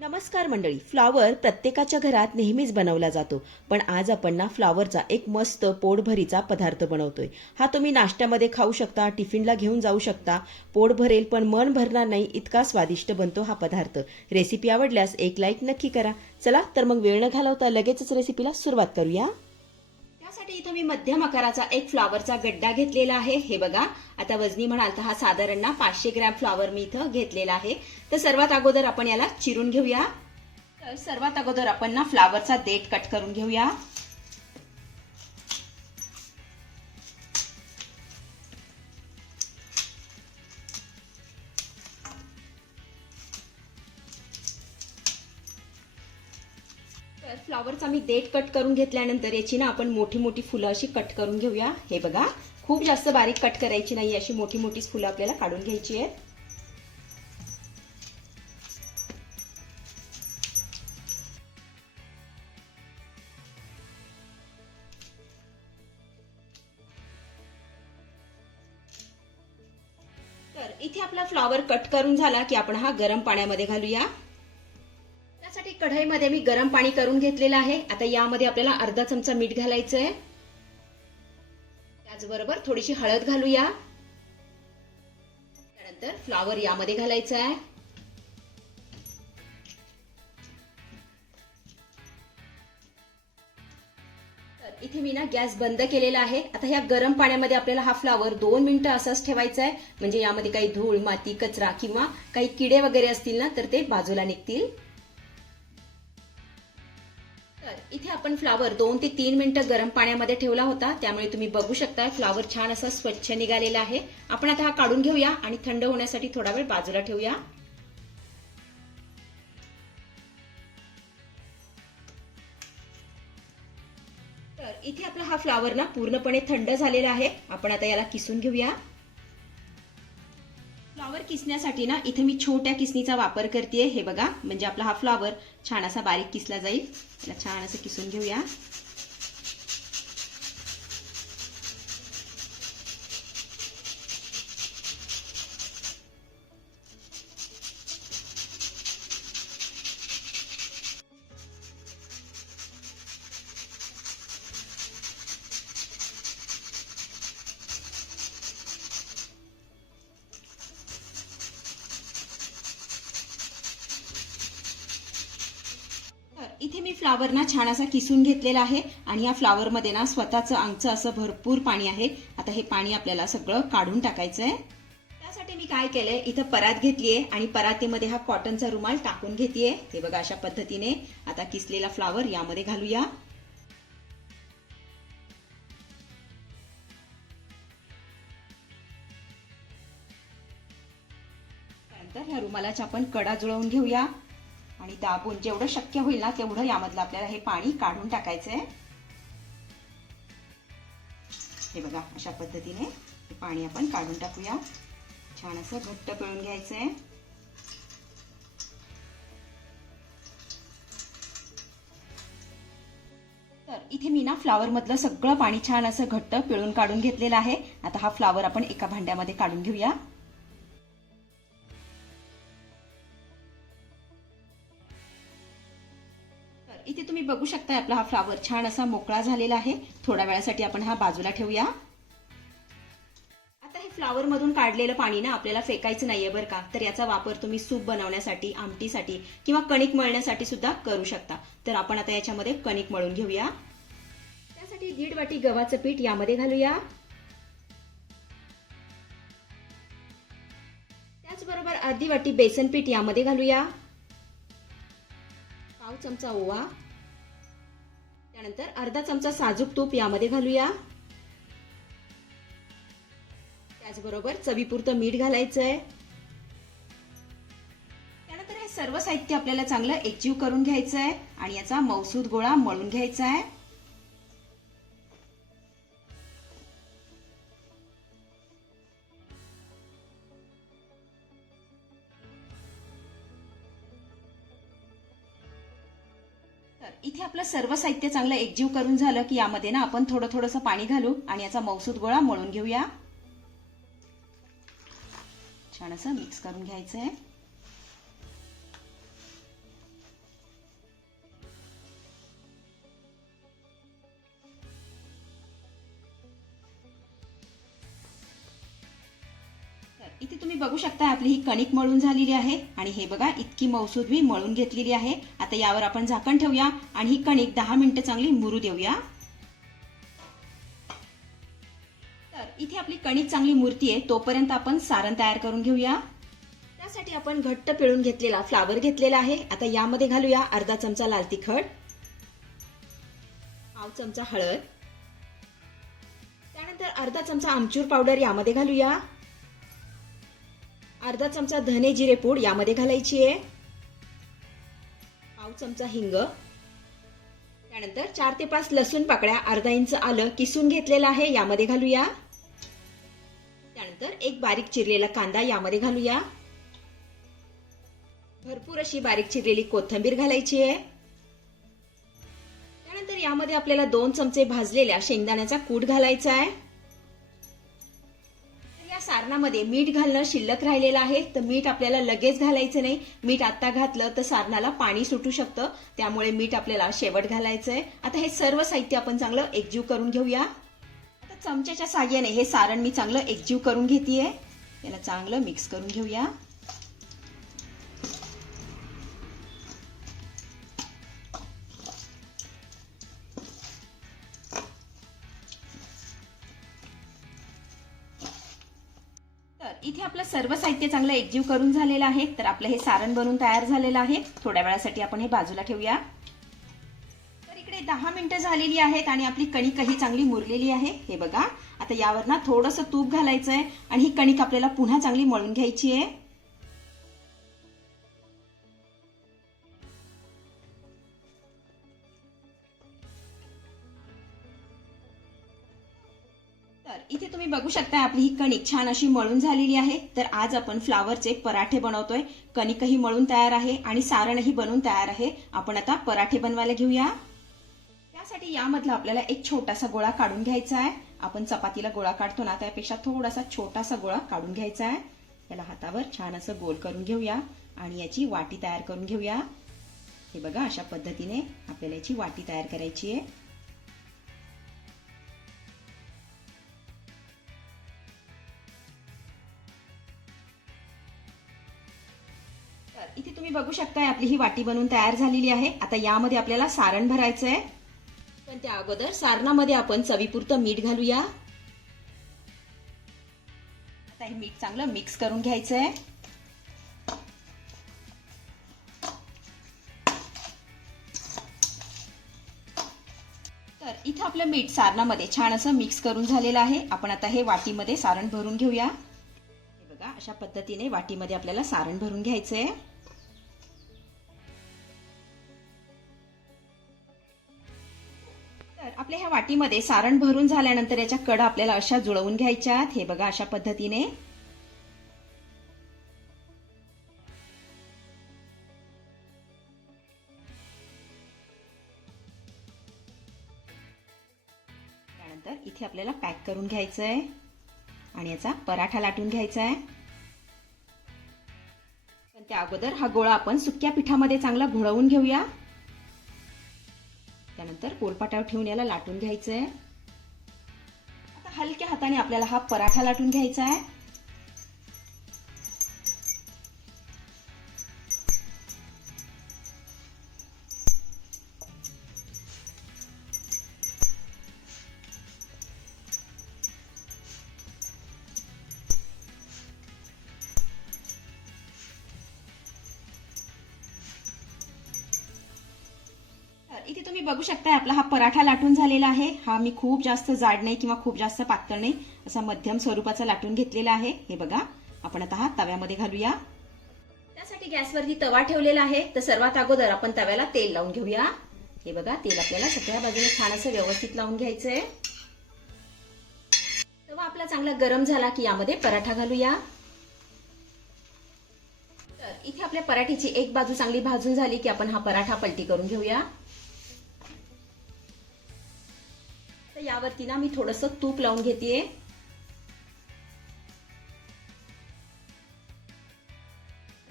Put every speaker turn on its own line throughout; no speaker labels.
नमस्कार मंडळी फ्लॉवर प्रत्येकाच्या घरात नेहमीच बनवला जातो पण आज आपण ना फ्लॉवरचा एक मस्त पोटभरीचा पदार्थ बनवतोय. हा तुम्ही नाश्त्यामध्ये खाऊ शकता टिफिनला घेऊन जाऊ शकता पोट भरेल पण मन भरणार नाही इतका स्वादिष्ट बनतो हा पदार्थ. रेसिपी आवडल्यास एक लाईक नक्की करा. चला तर मग वेळ न घालवता लगेचच रेसिपीला सुरुवात करूया. त्यासाठी इथं मी मध्यम आकाराचा एक फ्लॉवरचा गड्डा घेतलेला आहे. हे बघा आता वजनी म्हणाल तर हा साधारण ना पाचशे ग्रॅम फ्लॉवर मी इथं घेतलेला आहे. तर सर्वात अगोदर आपण याला चिरून घेऊया. तर सर्वात अगोदर आपण ना फ्लॉवरचा देठ कट करून घेऊया. मी देठ कट करून घेतल्यानंतर याची ना आपण मोठी मोठी फुलं अशी कट करून घेऊया. हे बघा खूप जास्त बारीक कट करायची नाही अशी मोठी मोठी फुलं आपल्याला काढून घ्यायची आहेत. तर इथे आपला फ्लॉवर कट करून झाला की आपण हा गरम पाण्यामध्ये घालूया. त्यासाठी कढईमध्ये मी गरम पाणी करून घेतलेलं आहे. आता यामध्ये आपल्याला अर्धा चमचा मीठ घालायचं आहे त्याचबरोबर थोडीशी हळद घालूया. त्यानंतर फ्लॉवर यामध्ये घालायचं आहे तर इथे मी ना गॅस बंद केलेला आहे. आता ह्या गरम पाण्यामध्ये आपल्याला हा फ्लावर दोन मिनिटं असाच ठेवायचा आहे म्हणजे यामध्ये काही धूळ माती कचरा किंवा काही किडे वगैरे असतील ना तर ते बाजूला निघतील. इथे आपण फ्लावर दोन ते तीन मिनिटं गरम पाण्यामध्ये ठेवला होता त्यामुळे तुम्ही बघू शकता फ्लावर छान असा स्वच्छ निघालेला आहे. आपण आता हा काढून घेऊया आणि थंड होण्यासाठी थोडा वेळ बाजूला ठेवूया. तर इथे आपला हा फ्लावर ना पूर्णपणे थंड झालेला आहे. आपण आता याला किसून घेऊया. किसण्यासाठी ना इथे मी छोट्या किसणीचा वापर करते हे बघा म्हणजे आपला हा फ्लॉवर छान असा बारीक किसला जाईल. याला छान असं किसून घेऊया तर इथे मी फ्लावर ना छान असा किसून घेतलेला आहे आणि या फ्लावर मध्ये ना स्वतःचं अंगचं असं भरपूर पाणी आहे. आता हे पाणी आपल्याला सगळं काढून टाकायचं आहे त्यासाठी मी काय केलंय? इथं परात घेतलीये आणि परातीमध्ये हा कॉटनचा रुमाल टाकून घेतलीये हे बघा अशा पद्धतीने आता किसलेला फ्लावर यामध्ये घालूया. नंतर ह्या रुमालाच्या आपण कडा जुळवून घेऊया. आणि दाबून जेवढं शक्य होईल ना तेवढं यामधलं आपल्याला हे पाणी काढून टाकायचंय. हे बघा अशा पद्धतीने हे पाणी आपण काढून टाकूया. छान असं घट्ट पिळून घ्यायचंय. तर इथे मी ना फ्लावर मधलं सगळं पाणी छान असं घट्ट पिळून काढून घेतलेलं आहे. आता हा फ्लावर आपण एका भांड्यामध्ये काढून घेऊया. बघू शकता आपला हा फ्लावर छान असा मोकळा झालेला आहे. थोड्या वेळासाठी आपण हा बाजूला ठेवूया. आता हे फ्लावर मधून काढलेलं पाणी ना आपल्याला फेकायचं नाहीये बरं का. तर याचा वापर तुम्ही सूप बनवण्यासाठी आमटीसाठी किंवा कणिक मळण्यासाठी सुद्धा करू शकता. तर आपण आता याच्यामध्ये कणिक मळून घेऊया. त्यासाठी दीड वाटी गव्हाचं पीठ यामध्ये घालूया. त्याचबरोबर अर्धी वाटी बेसन पीठ यामध्ये घालूया. पाव चमचा ओवा. त्यानंतर अर्धा चमचा साजूक तूप यामध्ये घालूया. त्याचबरोबर चवीपुरतं मीठ घालायचं आहे त्यानंतर हे सर्व साहित्य आपल्याला चांगलं एकजीव करून घ्यायचं आहे आणि याचा मौसूद गोळा मळून घ्यायचा आहे सर्व साहित्य चांगलं एकजीव करून झालं की यामध्ये ना आपण थोडं थोडंसं पाणी घालू आणि याचा मौसूद गोळा मळून घेऊया. छान असं मिक्स करून घ्यायचं आहे तुम्ही बघू शकता आपली ही कणिक मळून झालेली आहे आणि हे बघा इतकी मौसूद मी मळून घेतलेली आहे. आता यावर आपण झाकण ठेवूया आणि ही कणिक दहा मिनिटं चांगली मुरू देऊया. तर इथे आपली कणिक चांगली मूर्ती आहे तोपर्यंत आपण सारण तयार करून घेऊया. त्यासाठी आपण घट्ट पिळून घेतलेला फ्लावर घेतलेला आहे. आता यामध्ये घालूया अर्धा चमचा लाल तिखट पाव चमचा हळद त्यानंतर अर्धा चमचा आमचूर पावडर यामध्ये घालूया. अर्धा चमचा धने जिरे पूड यामध्ये घालायची आहे. पाव चमचा हिंग. त्यानंतर चार ते पाच लसूण पाकळ्या अर्धा इंच आलं किसून घेतलेलं आहे यामध्ये घालूया. त्यानंतर एक बारीक चिरलेला कांदा यामध्ये घालूया. भरपूर अशी बारीक चिरलेली कोथिंबीर घालायची आहे. त्यानंतर यामध्ये आपल्याला दोन चमचे भाजलेल्या शेंगदाण्याचा कूट घालायचा आहे. सारणामध्ये मीठ घालणं शिल्लक राहिलेलं आहे. तर मीठ आपल्याला लगेच घालायचं नाही. मीठ आत्ता घातलं तर सारणाला पाणी सुटू शकतं. त्यामुळे मीठ आपल्याला शेवट घालायचं आहे आता हे सर्व साहित्य आपण चांगलं एकजीव करून घेऊया. आता चमच्याच्या साहाय्याने हे सारण मी चांगलं एकजीव करून घेतेय. याला चांगलं मिक्स करून घेऊया. इथे आपलं सर्व साहित्य चांगलं एकजीव करून झालेलं आहे. तर आपलं हे सारण बनून तयार झालेलं आहे. थोड्या वेळासाठी आपण हे बाजूला ठेवूया. तर इकडे दहा मिनिटं झालेली आहेत आणि आपली कणिकही चांगली मुरलेली आहे. हे बघा. आता यावर ना थोडंसं तूप घालायचं आहे आणि ही कणिक आपल्याला पुन्हा चांगली मळून घ्यायची आहे. तुम्ही बघू शकता आपली ही कणिक छान अशी मळून झालेली आहे. तर आज आपण फ्लावरचे पराठे बनवतोय. कणिकही मळून तयार आहे आणि सारणही बनवून तयार आहे. आपण आता पराठे बनवायला घेऊया. त्यासाठी यामधला आपल्याला एक छोटासा गोळा काढून घ्यायचा आहे. आपण चपातीला गोळा काढतो ना त्यापेक्षा थोडासा छोटासा गोळा काढून घ्यायचा आहे. याला हातावर छान असं गोल करून घेऊया आणि याची वाटी तयार करून घेऊया. हे बघा अशा पद्धतीने आपल्याला याची वाटी तयार करायची आहे. इथे तुम्ही बघू शकताय आपली ही वाटी बनवून तयार झालेली आहे. आता यामध्ये आपल्याला सारण भरायचं आहे पण त्या अगोदर सारणामध्ये आपण चवीपुरतं मीठ घालूया. आता हे मीठ चांगलं मिक्स करून घ्यायचं आहे तर इथं आपलं मीठ सारणामध्ये छान असं मिक्स करून झालेलं आहे. आपण आता हे वाटीमध्ये सारण भरून घेऊया. बघा अशा पद्धतीने वाटीमध्ये आपल्याला सारण भरून घ्यायचं आहे तर आपल्या ह्या वाटीमध्ये सारण भरून झाल्यानंतर याच्या कडा आपल्याला अशा जुळवून घ्यायच्यात. हे बघा अशा पद्धतीने. त्यानंतर इथे आपल्याला पॅक करून घ्यायचं आहे आणि याचा पराठा लाटून घ्यायचा आहे पण त्या अगोदर हा गोळा आपण सुक्या पिठामध्ये चांगला घोळवून घेऊया. त्यानंतर पोलपाटावर ठेवून याला लाटून घ्यायचं आहे आता हलक्या हाताने आपल्याला हा पराठा लाटून घ्यायचा आहे. इथे तुम्ही बघू शकता आपला हा पराठा लाटून झालेला आहे. हा मी खूप जास्त जाड नाही किंवा खूप जास्त पातळ नाही असा मध्यम स्वरूपाचा लाटून घेतलेला आहे. हे बघा आपण आता हा तव्यामध्ये घालूया. त्यासाठी गॅसवरती तवा ठेवलेला आहे. तर सर्वात अगोदर आपण तव्याला तेल लावून घेऊया. हे बघा तेल आपल्याला सगळ्या बाजूने छान असं व्यवस्थित लावून घ्यायचंय. तवा आपला चांगला गरम झाला की यामध्ये पराठा घालूया. तर इथे आपल्या पराठीची एक बाजू चांगली भाजून झाली की आपण हा पराठा पलटी करून घेऊया. यावरती ना मी थोडंसं तूप लावून घेते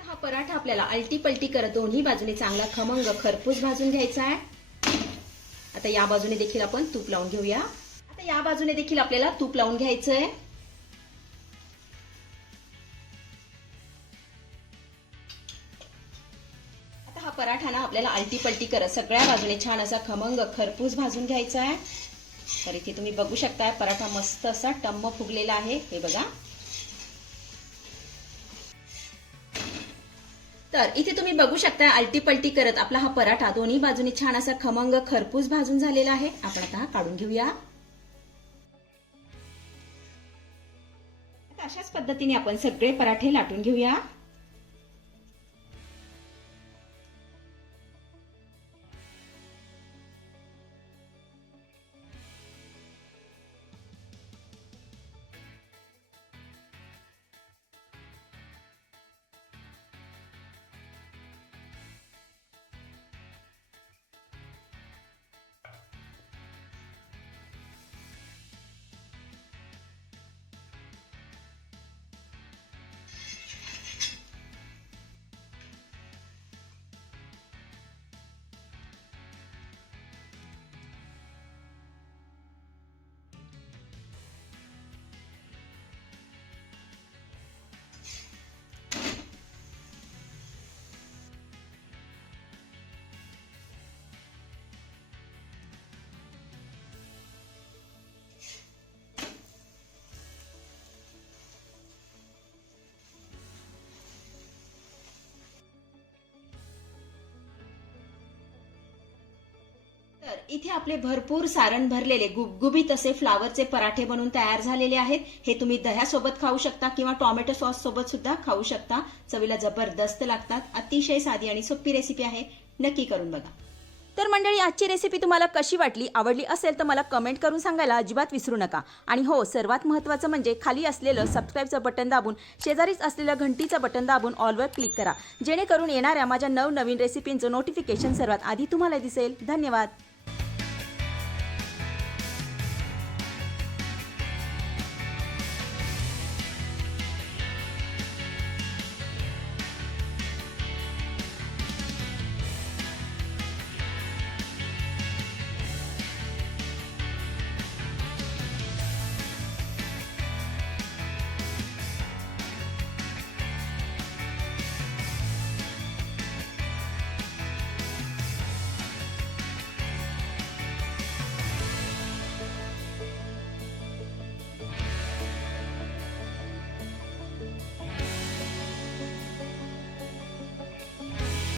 हा पराठा आपल्याला अल्टी पलटी करत दोन्ही बाजूने चांगला खमंग खरपूस भाजून घ्यायचा आहे. आता या बाजूने देखील आपण तूप लावून घेऊया. आता या बाजूने देखील आपल्याला तूप लावून घ्यायचं आहे आता हा पराठा ना आपल्याला अलटी पलटी करत सगळ्या बाजूने छान असा खमंग खरपूस भाजून घ्यायचा आहे. तर इथे तुम्ही बघू शकताय पराठा मस्त असा टम्म फुगलेला आहे. हे बघा. तर इथे तुम्ही बघू शकता आलटी पलटी करत आपला हा पराठा दोन्ही बाजूने छान असा खमंग खरपूस भाजून झालेला आहे. आपण आता हा काढून घेऊया. अशाच पद्धतीने आपण सगळे पराठे लाटून घेऊया. इथे आपले भरपूर सारण भरलेले गुबगुबीत असे फ्लावरचे पराठे बनून तयार झालेले आहेत. हे तुम्ही दह्यासोबत खाऊ शकता किंवा टॉमॅटो सॉस सोबत सुद्धा खाऊ शकता. चवीला जबरदस्त लागतात. अतिशय साधी आणि सोपी रेसिपी आहे. नक्की करून बघा.
तर मंडळी आजची रेसिपी तुम्हाला कशी वाटली आवडली असेल तर मला कमेंट करून सांगायला अजिबात विसरू नका. आणि हो सर्वात महत्त्वाचं म्हणजे खाली असलेलं सबस्क्राईबचं बटन दाबून शेजारीच असलेलं घंटीचं बटन दाबून ऑलवर क्लिक करा. जेणेकरून येणाऱ्या माझ्या नवनवीन रेसिपींचं नोटिफिकेशन सर्वात आधी तुम्हाला दिसेल. धन्यवाद.